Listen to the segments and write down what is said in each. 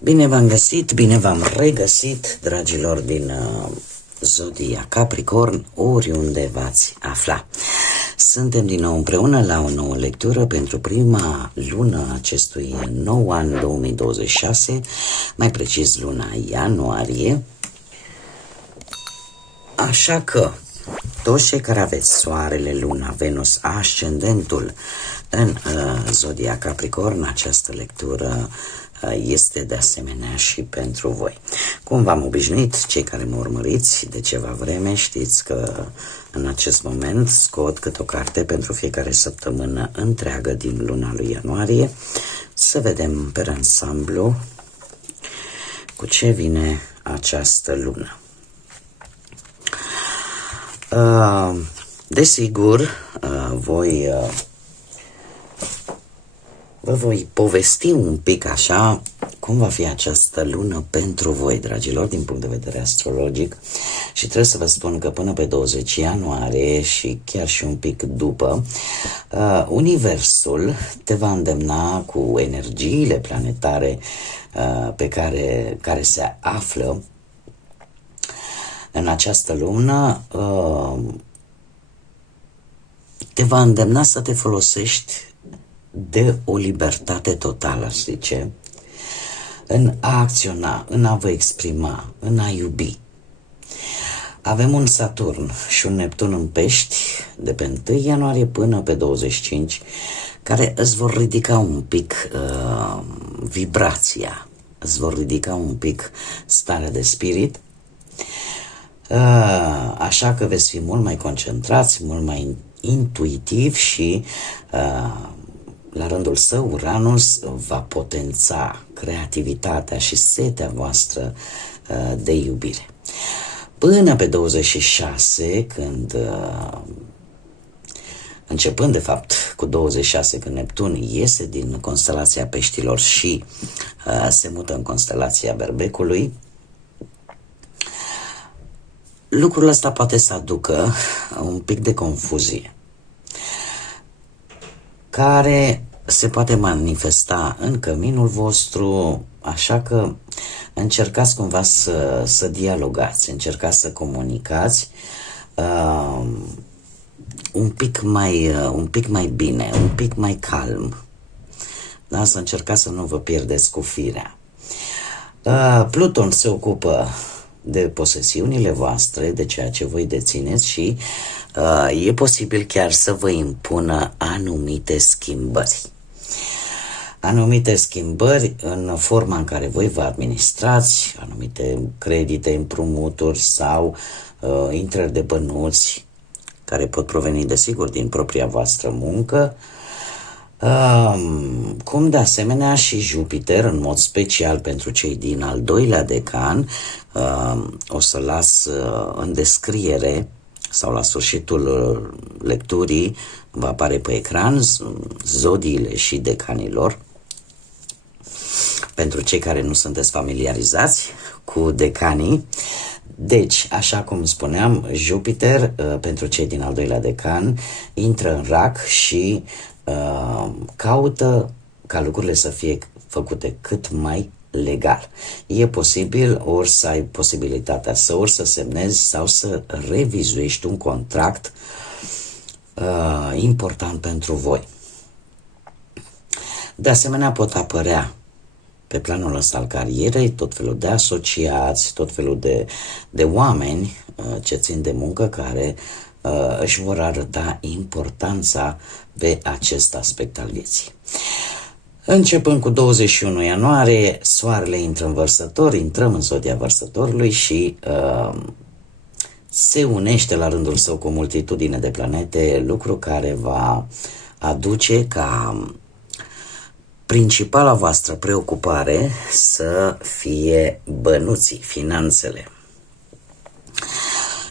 Bine v-am găsit, bine v-am regăsit, dragilor din Zodia Capricorn, oriunde v-ați afla. Suntem din nou împreună la o nouă lectură pentru prima lună acestui nou an 2026, mai precis luna ianuarie. Așa că toți cei care aveți Soarele, Luna, Venus, Ascendentul în Zodia Capricorn, această lectură este de asemenea și pentru voi. Cum v-am obișnuit, cei care mă urmăriți de ceva vreme, știți că în acest moment scot câte o carte pentru fiecare săptămână întreagă din luna lui ianuarie, să vedem pe ansamblu cu ce vine această lună. Desigur, vă voi povesti un pic așa cum va fi această lună pentru voi, dragilor, din punct de vedere astrologic, și trebuie să vă spun că până pe 20 ianuarie și chiar și un pic după, Universul te va îndemna cu energiile planetare pe care se află în această lună, te va îndemna să te folosești de o libertate totală, aș zice, în a acționa, în a vă exprima, în a iubi. Avem un Saturn și un Neptun în Pești de pe 1 ianuarie până pe 25, care îți vor ridica un pic vibrația, îți vor ridica un pic starea de spirit, așa că veți fi mult mai concentrați, mult mai intuitiv și la rândul său, Uranus va potența creativitatea și setea voastră de iubire. Până pe 26, începând de fapt cu 26, când Neptun iese din constelația Peștilor și se mută în constelația Berbecului, lucrul ăsta poate să aducă un pic de confuzie, care se poate manifesta în căminul vostru, așa că încercați cumva să dialogați, încercați să comunicați un pic mai bine, un pic mai calm, da? Să încercați să nu vă pierdeți cu firea. Pluton se ocupă de posesiunile voastre, de ceea ce voi dețineți și e posibil chiar să vă impună anumite schimbări. Anumite schimbări în forma în care voi vă administrați, anumite credite, împrumuturi sau intrări de bănuți care pot proveni, desigur, din propria voastră muncă, cum de asemenea și Jupiter, în mod special pentru cei din al doilea decan, o să las în descriere sau la sfârșitul lecturii va apare pe ecran zodiile și decanilor. Pentru cei care nu sunteți familiarizați cu decanii, deci, așa cum spuneam, Jupiter, pentru cei din al doilea decan, intră în rac și caută ca lucrurile să fie făcute cât mai legal. E posibil ori să ai posibilitatea ori să semnezi sau să revizuiești un contract important pentru voi. De asemenea, pot apărea pe planul ăsta al carierei tot felul de asociați, tot felul de oameni ce țin de muncă care își vor arăta importanța pe acest aspect al vieții. Începând cu 21 ianuarie, Soarele intră în Vărsător, intrăm în Zodia Vărsătorului și se unește la rândul său cu o multitudine de planete, lucru care va aduce ca principala voastră preocupare să fie bănuții, finanțele.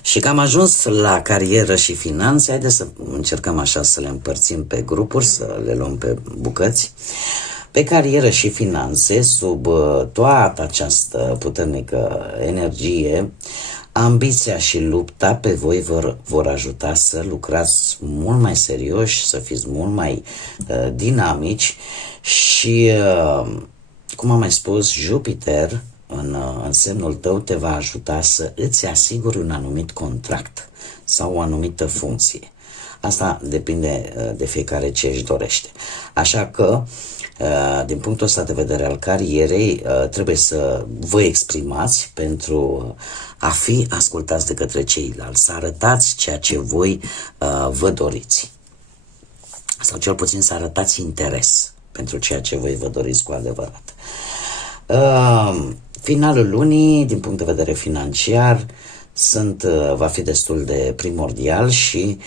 Și că am ajuns la carieră și finanțe, haideți să încercăm așa să le împărțim pe grupuri, să le luăm pe bucăți. Pe carieră și finanțe, sub toată această puternică energie, ambiția și lupta pe voi vor ajuta să lucrați mult mai serioși, să fiți mult mai dinamici și, cum am mai spus, Jupiter în semnul tău te va ajuta să îți asiguri un anumit contract sau o anumită funcție. Asta depinde de fiecare ce își dorește. Așa că, din punctul ăsta de vedere al carierei, trebuie să vă exprimați pentru a fi ascultați de către ceilalți, să arătați ceea ce voi vă doriți. Sau cel puțin să arătați interes pentru ceea ce voi vă doriți cu adevărat. Finalul lunii, din punct de vedere financiar, va fi destul de primordial și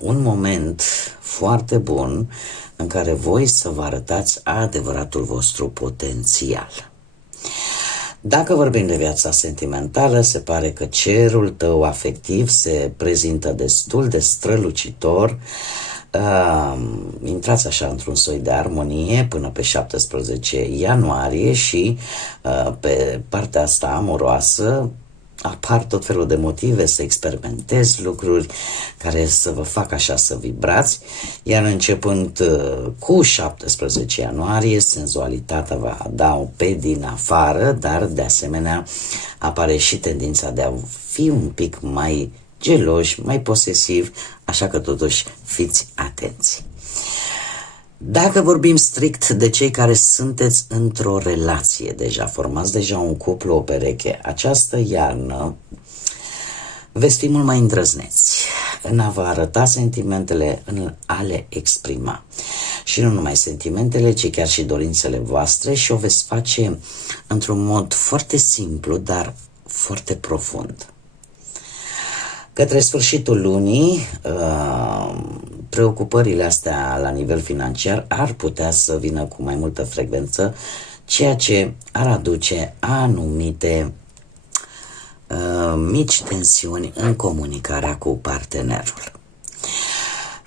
un moment foarte bun în care voi să vă arătați adevăratul vostru potențial. Dacă vorbim de viața sentimentală, se pare că cerul tău afectiv se prezintă destul de strălucitor. Intrați așa într-un soi de armonie până pe 17 ianuarie și pe partea asta amoroasă apar tot felul de motive să experimentezi lucruri care să vă facă așa să vibrați, iar începând cu 17 ianuarie, senzualitatea va da pe din afară, dar de asemenea apare și tendința de a fi un pic mai geloși, mai posesivi, așa că totuși fiți atenți. Dacă vorbim strict de cei care sunteți într-o relație deja, formați deja un cuplu, o pereche, această iarnă veți fi mult mai îndrăzneți în a vă arăta sentimentele, în a le exprima. Și nu numai sentimentele, ci chiar și dorințele voastre și o veți face într-un mod foarte simplu, dar foarte profund. Către sfârșitul lunii, preocupările astea la nivel financiar ar putea să vină cu mai multă frecvență, ceea ce ar aduce anumite mici tensiuni în comunicarea cu partenerul.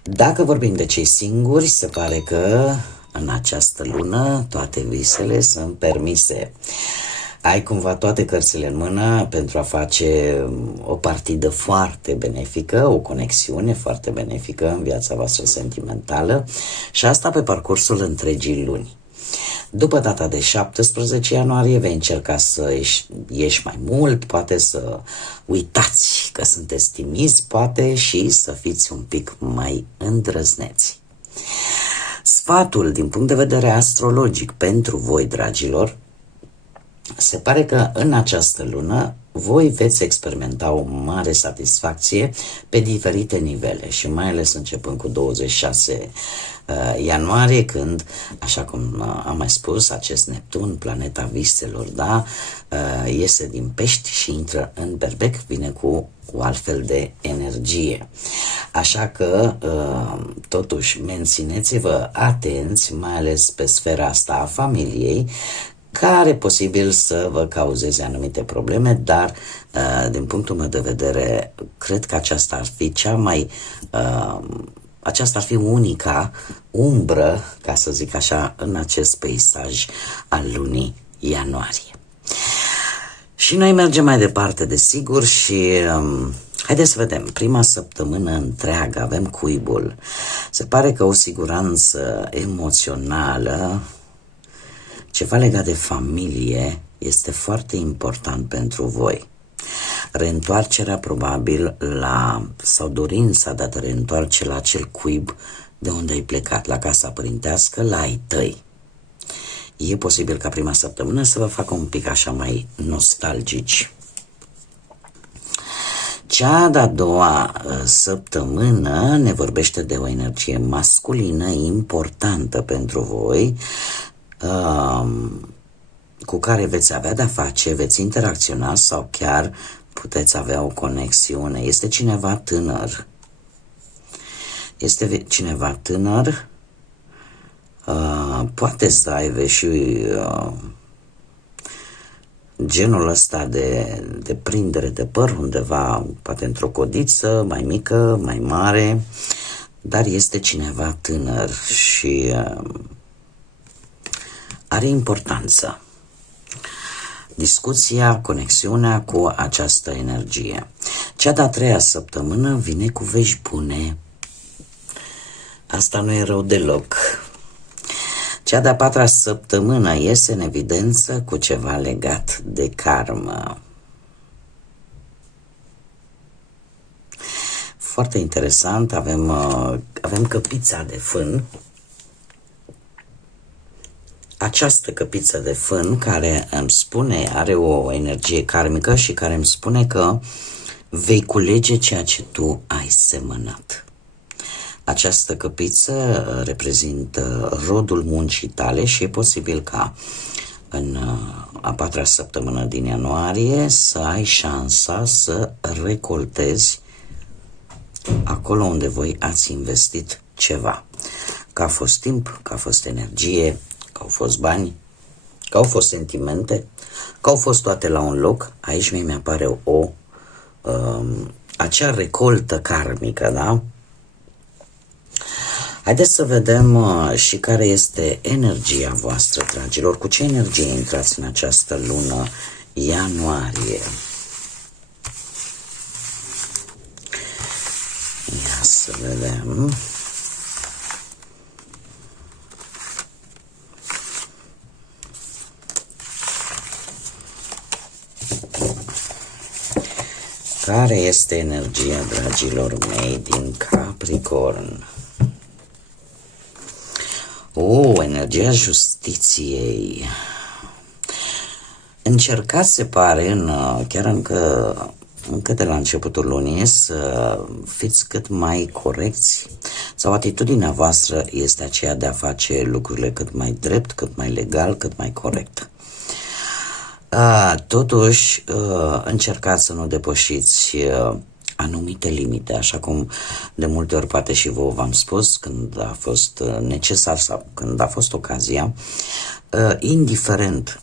Dacă vorbim de cei singuri, se pare că în această lună toate visele sunt permise. Ai cumva toate cărțile în mână pentru a face o partidă foarte benefică, o conexiune foarte benefică în viața voastră sentimentală și asta pe parcursul întregii luni. După data de 17 ianuarie vei încerca să ieși mai mult, poate să uitați că sunteți timizi, poate și să fiți un pic mai îndrăzneți. Sfatul din punct de vedere astrologic pentru voi, dragilor, se pare că în această lună voi veți experimenta o mare satisfacție pe diferite nivele și mai ales începând cu 26 ianuarie, când, așa cum am mai spus, acest Neptun, planeta viselor, da, iese din Pești și intră în Berbec, vine cu o altfel de energie. Așa că, totuși, mențineți-vă atenți, mai ales pe sfera asta a familiei, care posibil să vă cauzeze anumite probleme, dar din punctul meu de vedere, cred că aceasta ar fi unica umbră, ca să zic așa, în acest peisaj al lunii ianuarie. Și noi mergem mai departe, desigur, și haideți să vedem, prima săptămână întreagă avem Cuibul. Se pare că o siguranță emoțională, ceva legat de familie, este foarte important pentru voi. Reîntoarcerea probabil sau dorința de a te reîntoarce la acel cuib de unde ai plecat, la casa părintească, la ai tăi. E posibil ca prima săptămână să vă facă un pic așa mai nostalgici. Cea de-a doua săptămână ne vorbește de o energie masculină importantă pentru voi, cu care veți avea de-a face, veți interacționa sau chiar puteți avea o conexiune. Este cineva tânăr. Poate să aibă și genul ăsta de prindere de păr undeva, poate într-o codiță mai mică, mai mare, dar este cineva tânăr și are importanță. Discuția, conexiunea cu această energie. Cea de-a treia săptămână vine cu vești bune. Asta nu e rău deloc. Cea de-a patra săptămână iese în evidență cu ceva legat de karmă. Foarte interesant, avem căpița de fân. Această căpiță de fân care îmi spune, are o energie karmică și care îmi spune că vei culege ceea ce tu ai semănat. Această căpiță reprezintă rodul muncii tale și e posibil ca în a patra săptămână din ianuarie să ai șansa să recoltezi acolo unde voi ați investit ceva. Că a fost timp, că a fost energie, că au fost bani, că au fost sentimente, că au fost toate la un loc. Aici mi apare acea recoltă karmică, da? Haideți să vedem și care este energia voastră, dragilor. Cu ce energie intrați în această lună ianuarie? Ia să vedem. Care este energia, dragilor mei, din Capricorn? Energia justiției. Încercați, se pare, chiar încă de la începutul lunii, să fiți cât mai corecți, sau atitudinea voastră este aceea de a face lucrurile cât mai drept, cât mai legal, cât mai corect. Totuși, încercați să nu depășiți anumite limite, așa cum de multe ori poate și vouă v-am spus când a fost necesar sau când a fost ocazia, indiferent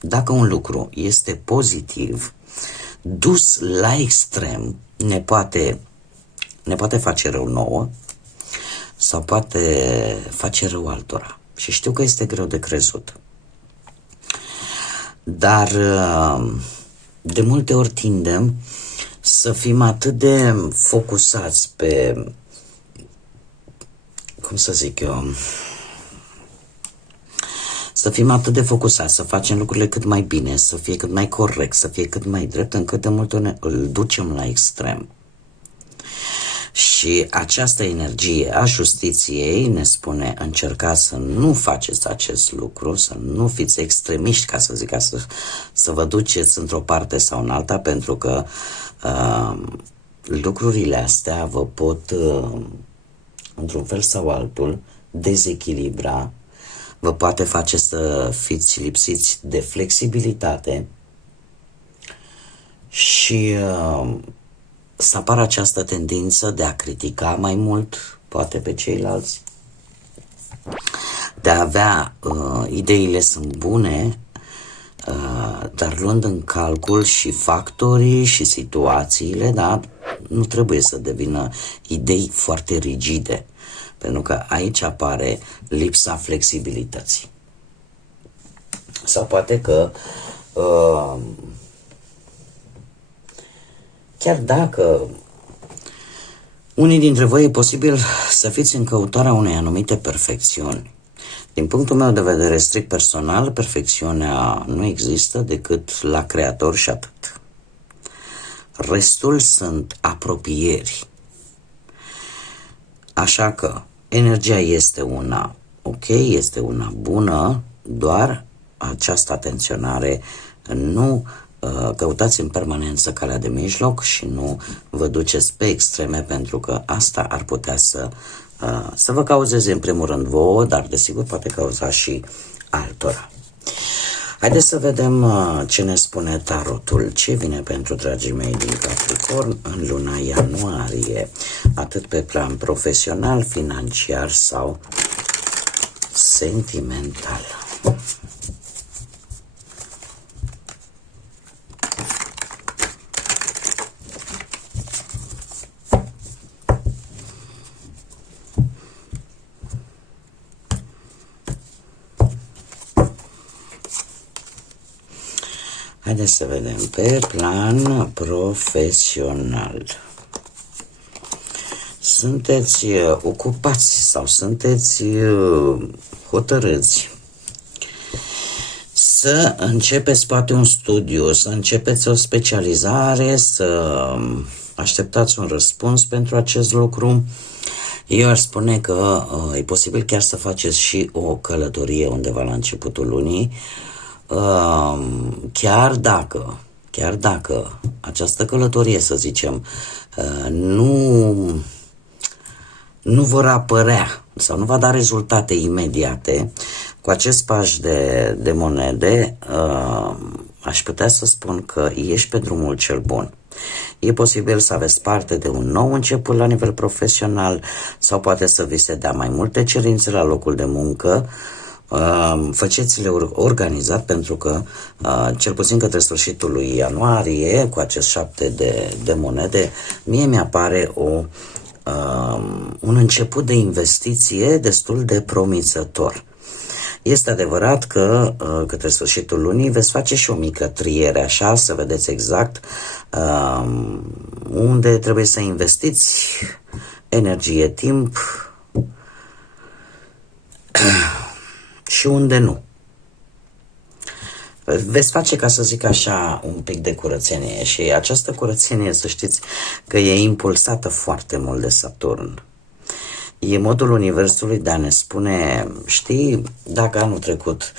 dacă un lucru este pozitiv, dus la extrem, ne poate face rău nouă sau poate face rău altora. Și știu că este greu de crezut. Dar de multe ori tindem să fim atât de focusați pe, cum să zic eu, să fim atât de focusați, să facem lucrurile cât mai bine, să fie cât mai corect, să fie cât mai drept, încât de multe ori îl ducem la extrem. Și această energie a justiției ne spune: încercați să nu faceți acest lucru, să nu fiți extremiști, ca să zic, să vă duceți într-o parte sau în alta, pentru că lucrurile astea vă pot, într-un fel sau altul, dezechilibra, vă poate face să fiți lipsiți de flexibilitate și să apară această tendință de a critica mai mult, poate pe ceilalți, de a avea, ideile sunt bune, dar luând în calcul și factorii și situațiile, da, nu trebuie să devină idei foarte rigide, pentru că aici apare lipsa flexibilității. Sau poate că chiar dacă unii dintre voi e posibil să fiți în căutarea unei anumite perfecțiuni. Din punctul meu de vedere strict personal, perfecțiunea nu există decât la Creator și atât. Restul sunt apropieri. Așa că energia este una ok, este una bună, doar această atenționare, nu căutați în permanență calea de mijloc și nu vă duceți pe extreme, pentru că asta ar putea să vă cauzeze în primul rând vouă, dar desigur poate cauza și altora. Haideți să vedem ce ne spune tarotul, ce vine pentru dragii mei din Capricorn în luna ianuarie, atât pe plan profesional, financiar sau sentimental. Haideți să vedem. Pe plan profesional. Sunteți ocupați sau sunteți hotărâți să începeți poate un studiu, să începeți o specializare, să așteptați un răspuns pentru acest lucru. Eu aș spune că e posibil chiar să faceți și o călătorie undeva la începutul lunii, chiar dacă această călătorie, să zicem, nu vor apărea sau nu va da rezultate imediate, cu acest paș de monede, aș putea să spun că ești pe drumul cel bun. E posibil să aveți parte de un nou început la nivel profesional sau poate să vi se dea mai multe cerințe la locul de muncă. Faceți-le organizat, pentru că cel puțin către sfârșitul lui ianuarie, cu acest 7 de monede, mie mi-apare un început de investiție destul de promițător. Este adevărat că către sfârșitul lunii veți face și o mică triere, așa, să vedeți exact unde trebuie să investiți energie, timp și unde nu. Veți face, ca să zic așa, un pic de curățenie și această curățenie, să știți că e impulsată foarte mult de Saturn. E modul Universului de a ne spune, știi, dacă anul trecut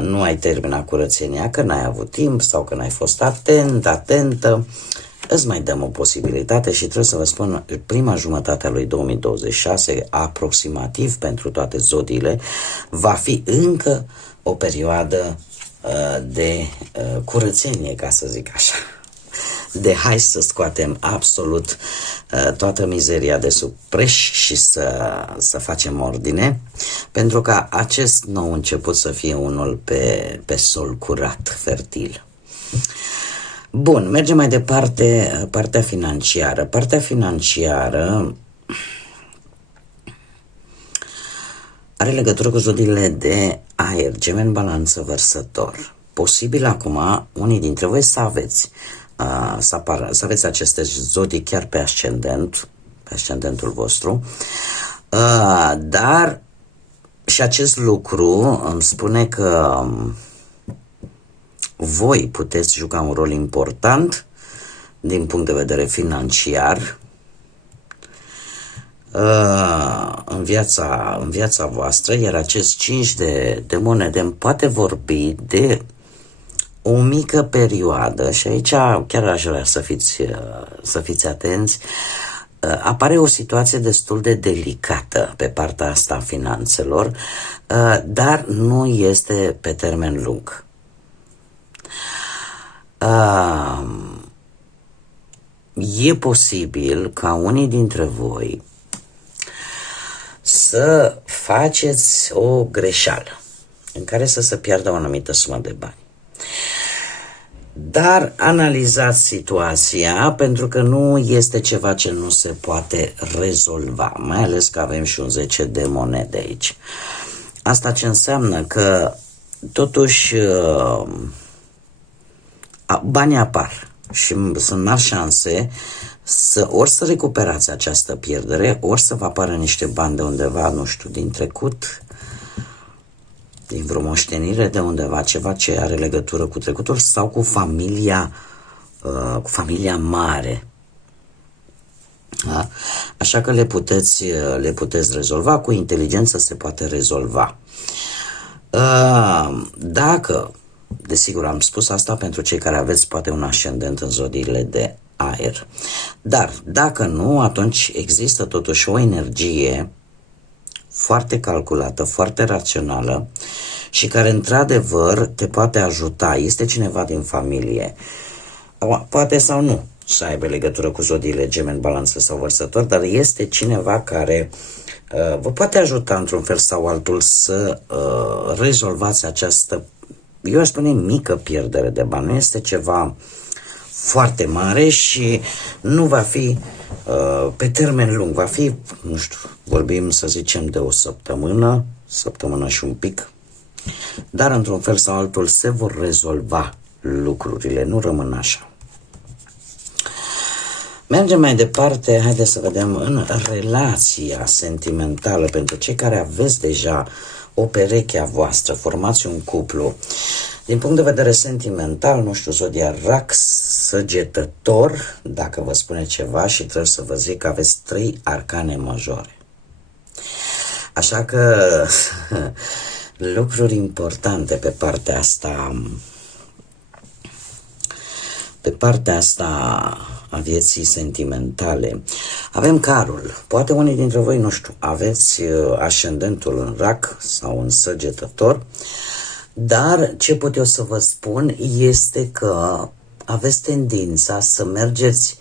nu ai terminat curățenia, că n-ai avut timp sau că n-ai fost atentă, îți mai dăm o posibilitate și trebuie să vă spun, prima jumătate a lui 2026, aproximativ pentru toate zodiile, va fi încă o perioadă de curățenie, ca să zic așa. De hai să scoatem absolut toată mizeria de sub preș și să facem ordine, pentru ca acest nou început să fie unul pe sol curat, fertil. Bun, mergem mai departe, partea financiară. Partea financiară are legătură cu zodiile de aer, Gemeni, Balanță, Vărsător. Posibil acum unii dintre voi să aveți aceste zodii chiar pe ascendentul vostru, dar și acest lucru îmi spune că voi puteți juca un rol important din punct de vedere financiar în viața voastră, iar acest 5 de monede îmi poate vorbi de o mică perioadă, și aici chiar aș vrea să fiți atenți. Apare o situație destul de delicată pe partea asta a finanțelor, dar nu este pe termen lung. E posibil ca unii dintre voi să faceți o greșeală în care să se piardă o anumită sumă de bani. Dar analizați situația, pentru că nu este ceva ce nu se poate rezolva, mai ales că avem și un 10 de monede aici. Asta ce înseamnă? Că totuși banii apar și sunt mari șanse ori să recuperați această pierdere, ori să vă apară niște bani de undeva, nu știu, din trecut, din vreo moștenire de undeva, ceva ce are legătură cu trecutul sau cu familia mare. Da? Așa că le puteți rezolva, cu inteligență se poate rezolva. Dacă, desigur am spus asta pentru cei care aveți poate un ascendent în zodiile de aer, dar dacă nu, atunci există totuși o energie foarte calculată, foarte rațională și care într-adevăr te poate ajuta. Este cineva din familie, poate sau nu să aibă legătură cu zodiile Gemeni, Balanță sau Vărsător, dar este cineva care vă poate ajuta într-un fel sau altul să rezolvați această, eu aș spune, mică pierdere de bani. Nu este ceva foarte mare și nu va fi pe termen lung, va fi, nu știu, vorbim să zicem de o săptămână și un pic, dar într-un fel sau altul se vor rezolva lucrurile, nu rămân așa. Mergem mai departe, haideți să vedem în relația sentimentală, pentru cei care aveți deja o pereche a voastră, formați un cuplu. Din punct de vedere sentimental, nu știu, zodia Rac, Săgetător, dacă vă spune ceva, și trebuie să vă zic că aveți 3 arcane majore. Așa că lucruri importante pe partea asta, a vieții sentimentale. Avem Carul. Poate unii dintre voi, nu știu, aveți ascendentul în Rac sau în Săgetător, dar ce pot eu să vă spun este că aveți tendința să mergeți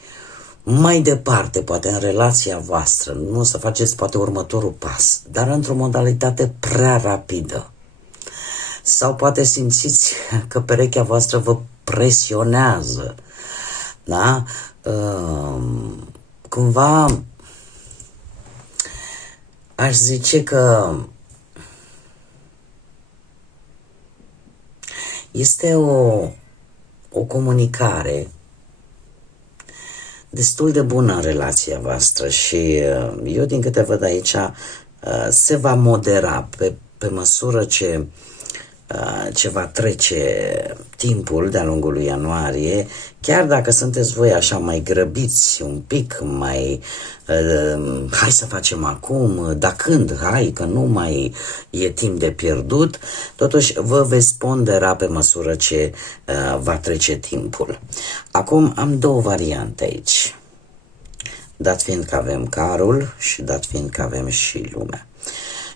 mai departe, poate în relația voastră, nu să faceți poate următorul pas, dar într-o modalitate prea rapidă. Sau poate simțiți că perechea voastră vă presionează, da? Cumva aș zice că este o comunicare destul de bună în relația voastră și eu din câte văd aici se va modera pe măsură ce va trece timpul de-a lungul lui ianuarie, chiar dacă sunteți voi așa mai grăbiți un pic, mai hai să facem acum, dar când, hai că nu mai e timp de pierdut, totuși vă veți pondera pe măsură ce va trece timpul. Acum am 2 variante aici, dat fiind că avem Carul și dat fiind că avem și Lumea.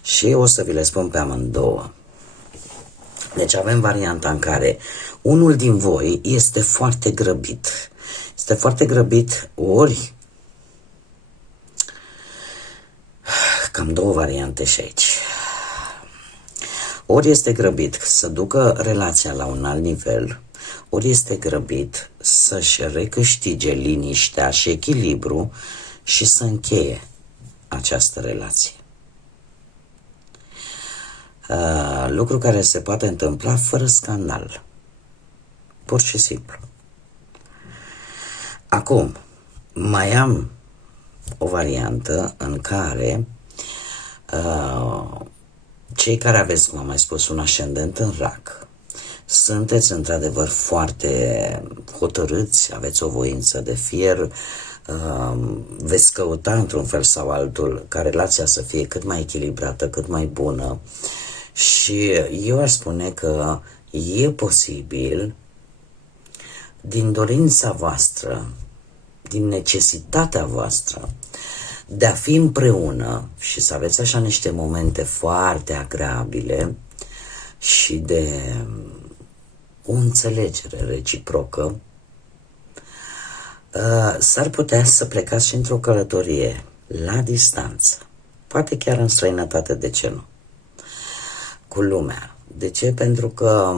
Și o să vi le spun pe amândouă. Deci avem varianta în care unul din voi este foarte grăbit. Este foarte grăbit ori... Cam 2 variante și aici. Ori este grăbit să ducă relația la un alt nivel, ori este grăbit să-și recâștige liniștea și echilibru și să încheie această relație. Lucru care se poate întâmpla fără scandal. Pur și simplu. Acum, mai am o variantă în care cei care aveți, cum am mai spus, un ascendent în Rac, sunteți într-adevăr foarte hotărâți, aveți o voință de fier, veți căuta într-un fel sau altul ca relația să fie cât mai echilibrată, cât mai bună. Și eu aș spune că e posibil, din dorința voastră, din necesitatea voastră de a fi împreună și să aveți așa niște momente foarte agreabile și de o înțelegere reciprocă, s-ar putea să plecați și într-o călătorie la distanță, poate chiar în străinătate, de ce nu? Cu Lumea. De ce? Pentru că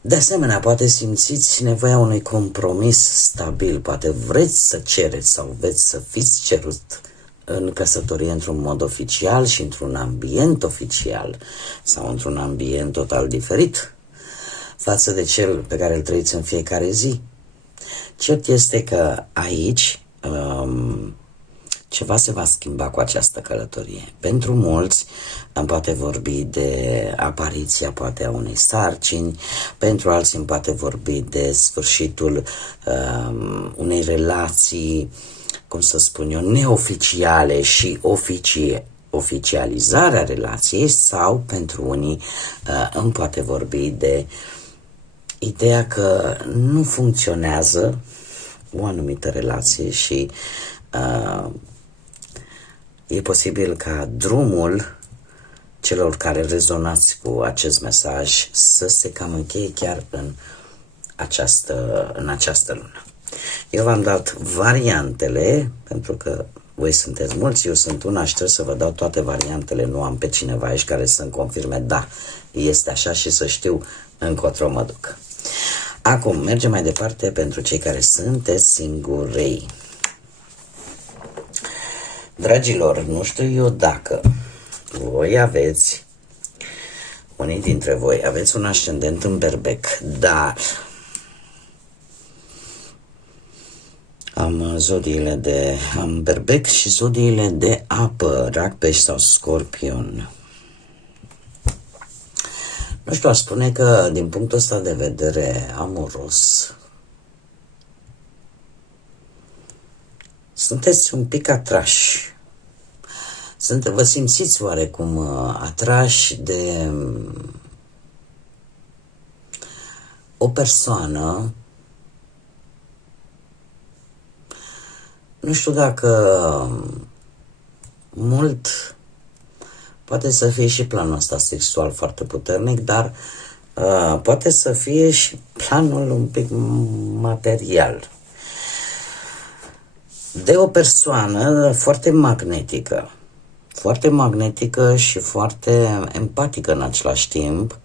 de asemenea poate simțiți nevoia unui compromis stabil, poate vreți să cereți sau veți să fiți cerut în căsătorie într-un mod oficial și într-un ambient oficial sau într-un ambient total diferit față de cel pe care îl trăiți în fiecare zi. Cert este că aici ceva se va schimba cu această călătorie. Pentru mulți îmi poate vorbi de apariția poate a unei sarcini, pentru alții îmi poate vorbi de sfârșitul unei relații, cum să spun eu, neoficiale și oficializarea relației, sau pentru unii îmi poate vorbi de ideea că nu funcționează o anumită relație și e posibil ca drumul celor care rezonați cu acest mesaj să se cam încheie chiar în această lună. Eu v-am dat variantele, pentru că voi sunteți mulți, eu sunt una și trebuie să vă dau toate variantele, nu am pe cineva aici care să-mi confirme, da, este așa și să știu încotro mă duc. Acum, mergem mai departe pentru cei care sunteți singurei. Dragilor, nu știu eu dacă voi aveți unii dintre voi aveți un ascendent în Berbec, dar am Berbec și zodiile de apă, Rac, Pești sau Scorpion. Nu știu, aș spune că din punctul ăsta de vedere amoros sunteți un pic atrași. Vă simțiți oarecum atrași de o persoană. Nu știu dacă mult poate să fie și planul ăsta sexual foarte puternic, dar poate să fie și planul un pic material. De o persoană foarte magnetică și foarte empatică în același timp,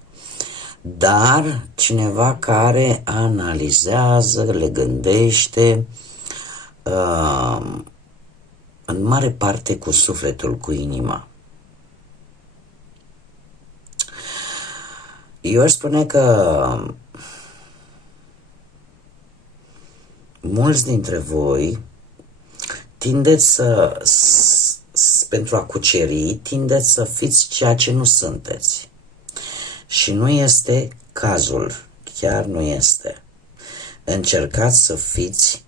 dar cineva care analizează, le gândește în mare parte cu sufletul, cu inima. Eu aș spune că mulți dintre voi tindeți pentru a cuceri, tindeți să fiți ceea ce nu sunteți. Și nu este cazul, chiar nu este. Încercați să fiți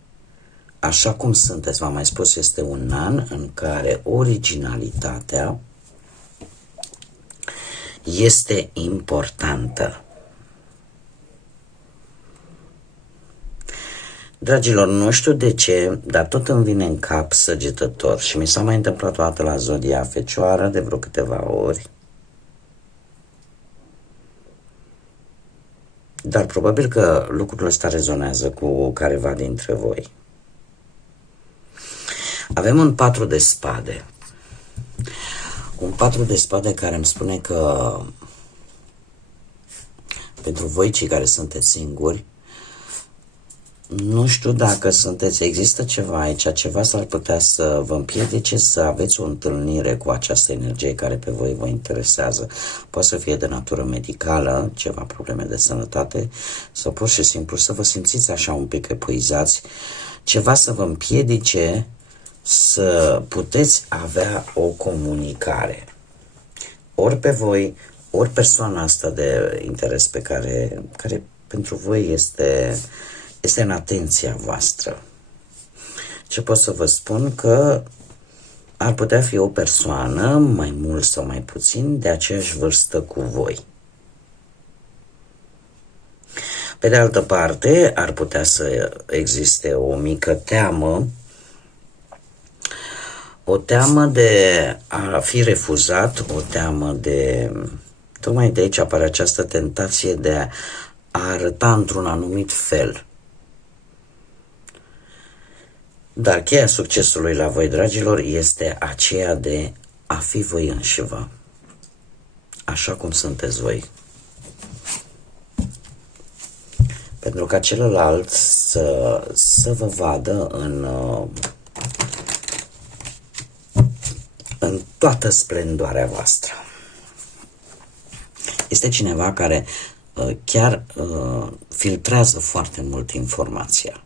așa cum sunteți. V-am mai spus, este un an în care originalitatea este importantă. Dragilor, nu știu de ce, dar tot îmi vine în cap Săgetător și mi s-a mai întâmplat o dată la zodia Fecioară de vreo câteva ori. Dar probabil că lucrul ăsta rezonează cu careva dintre voi. Avem un 4 de spade. Un 4 de spade care îmi spune că pentru voi cei care sunteți singuri, nu știu dacă există ceva aici, ceva s-ar putea să vă împiedice să aveți o întâlnire cu această energie care pe voi vă interesează. Poate să fie de natură medicală, ceva probleme de sănătate, sau pur și simplu să vă simțiți așa un pic epuizați, ceva să vă împiedice să puteți avea o comunicare. Ori pe voi, ori persoana asta de interes pe care pentru voi este în atenția voastră. Ce pot să vă spun? Că ar putea fi o persoană, mai mult sau mai puțin, de aceeași vârstă cu voi. Pe de altă parte, ar putea să existe o mică teamă, o teamă de a fi refuzat, o teamă de... Tocmai de aici apare această tentație de a arăta într-un anumit fel. Dar cheia succesului la voi, dragilor, este aceea de a fi voi înșivă, așa cum sunteți voi. Pentru ca celălalt să vă vadă în toată splendoarea voastră. Este cineva care chiar filtrează foarte mult informația.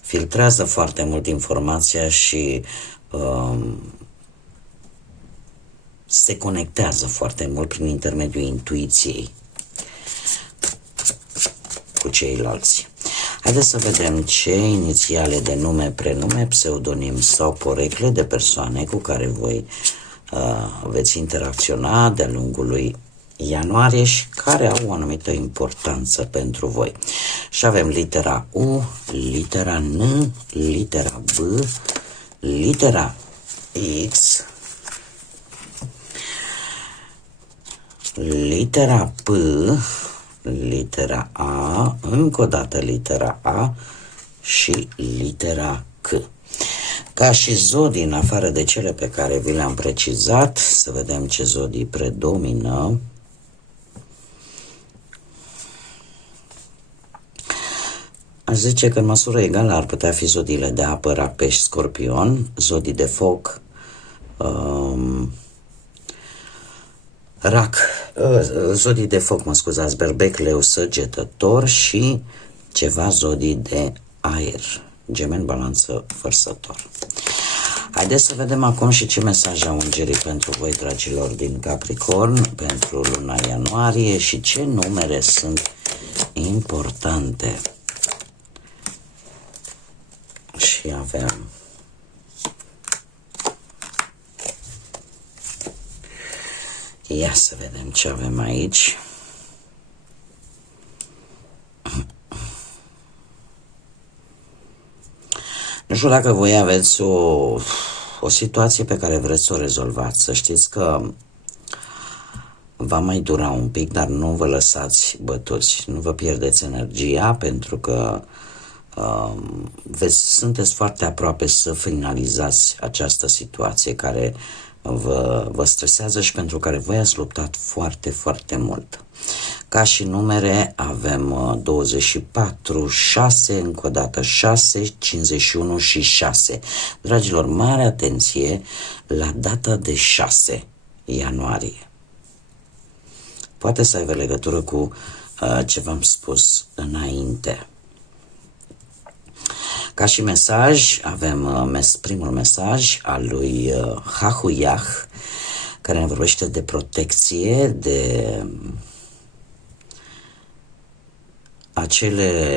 Filtrează foarte mult informația și se conectează foarte mult prin intermediul intuiției cu ceilalți. Haideți să vedem ce inițiale de nume, prenume, pseudonim sau porecle de persoane cu care voi veți interacționa de-a lungul lui ianuarie și care au o anumită importanță pentru voi. Și avem litera U, litera N, litera B, litera X, litera P, litera A, încă o dată litera A și litera C. Ca și zodii, în afară de cele pe care vi le-am precizat, să vedem ce zodii predomină. Aș zice că în măsură egală ar putea fi zodiile de apă, Rac, Pești, Scorpion, zodii de foc, Rac, zodii de foc, mă scuzați, berbec, leu, săgetător și ceva zodii de aer, gemen, balanță, vărsător. Haideți să vedem acum și ce mesaj au îngerii pentru voi, dragilor, din Capricorn, pentru luna ianuarie și ce numere sunt importante. Și avem ia să vedem ce avem aici. Nu știu dacă voi aveți o situație pe care vreți să o rezolvați. Să știți că va mai dura un pic, dar nu vă lăsați bătuți. Nu vă pierdeți energia, pentru că sunteți foarte aproape să finalizați această situație care vă stresează și pentru care voi ați luptat foarte, foarte mult. Ca și numere avem 24, 6, încă o dată 6, 51 și 6. Dragilor, mare atenție la data de 6 ianuarie. Poate să aibă legătură cu ce v-am spus înainte. Ca și mesaj, avem primul mesaj al lui Hahuyah, care ne vorbește de protecție, de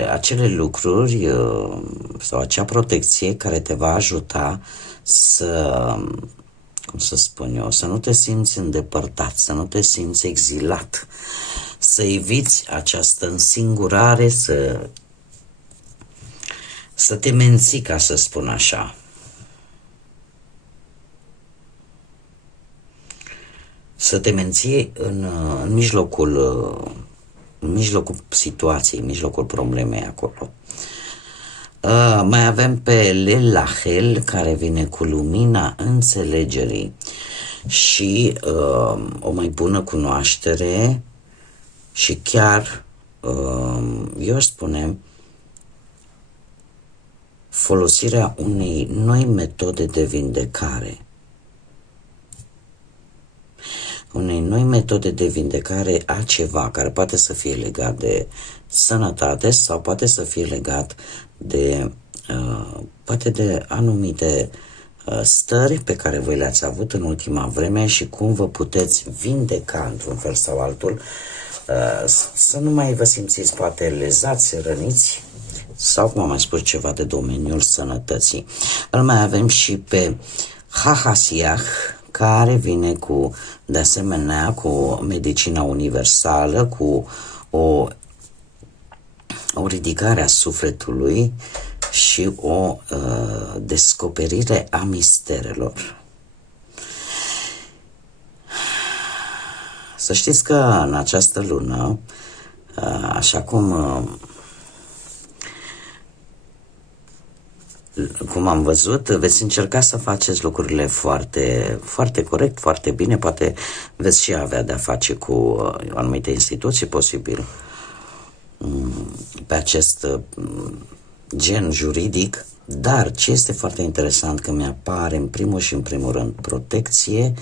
acele lucruri sau acea protecție care te va ajuta să, cum să spun eu, să nu te simți îndepărtat, să nu te simți exilat, să eviți această însingurare, să te menții, ca să spun așa. Să te menții în mijlocul situației, în mijlocul problemei acolo. Mai avem pe Lelahel, care vine cu lumina înțelegerii și o mai bună cunoaștere și chiar, eu aș spune, folosirea unei noi metode de vindecare. Unei noi metode de vindecare a ceva care poate să fie legat de sănătate sau poate să fie legat de poate de anumite stări pe care voi le-ați avut în ultima vreme și cum vă puteți vindeca într-un fel sau altul, să nu mai vă simțiți poate lezați, răniți sau, cum am mai spus, ceva de domeniul sănătății. Îl mai avem și pe Hahasiah, care vine cu, de asemenea, cu medicina universală, cu o ridicare a sufletului și o descoperire a misterelor. Să știți că în această lună, așa cum am văzut, veți încerca să faceți lucrurile foarte, foarte corect, foarte bine, poate veți și avea de-a face cu anumite instituții, posibil, pe acest gen juridic, dar ce este foarte interesant, că mi-apare în primul și în primul rând protecție,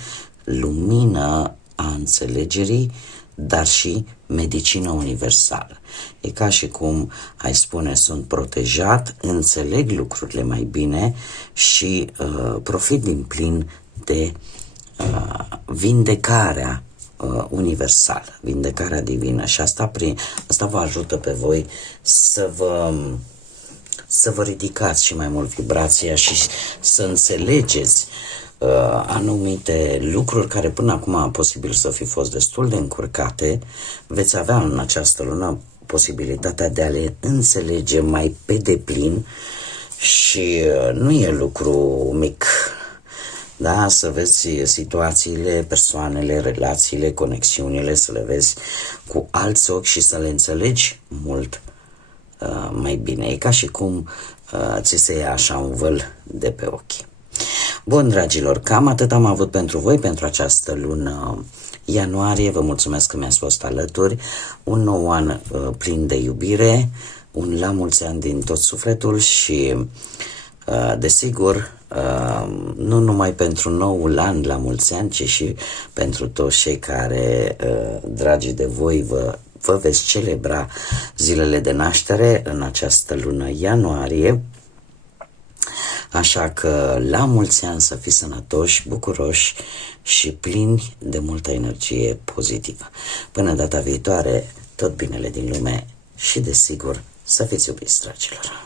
lumină a înțelegerii, dar și medicină universală. E ca și cum ai spune, sunt protejat, înțeleg lucrurile mai bine și profit din plin de vindecarea universală, vindecarea divină. Și asta vă ajută pe voi să vă ridicați și mai mult vibrația și să înțelegeți anumite lucruri care până acum posibil să fi fost destul de încurcate. Veți avea în această lună posibilitatea de a le înțelege mai pe deplin și nu e lucru mic, da? Să vezi situațiile, persoanele, relațiile, conexiunile, să le vezi cu alți ochi și să le înțelegi mult mai bine. E ca și cum ți se ia așa un văl de pe ochi. Bun, dragilor, cam atât am avut pentru voi pentru această lună ianuarie. Vă mulțumesc că mi-ați fost alături. Un nou an plin de iubire, un la mulți ani din tot sufletul și Desigur, nu numai pentru noul an la mulți ani, ci și pentru toți cei care, dragii de voi, vă veți celebra zilele de naștere în această lună ianuarie. Așa că la mulți ani să fiți sănătoși, bucuroși și plini de multă energie pozitivă. Până data viitoare, tot binele din lume și desigur să fiți iubiți, dragilor!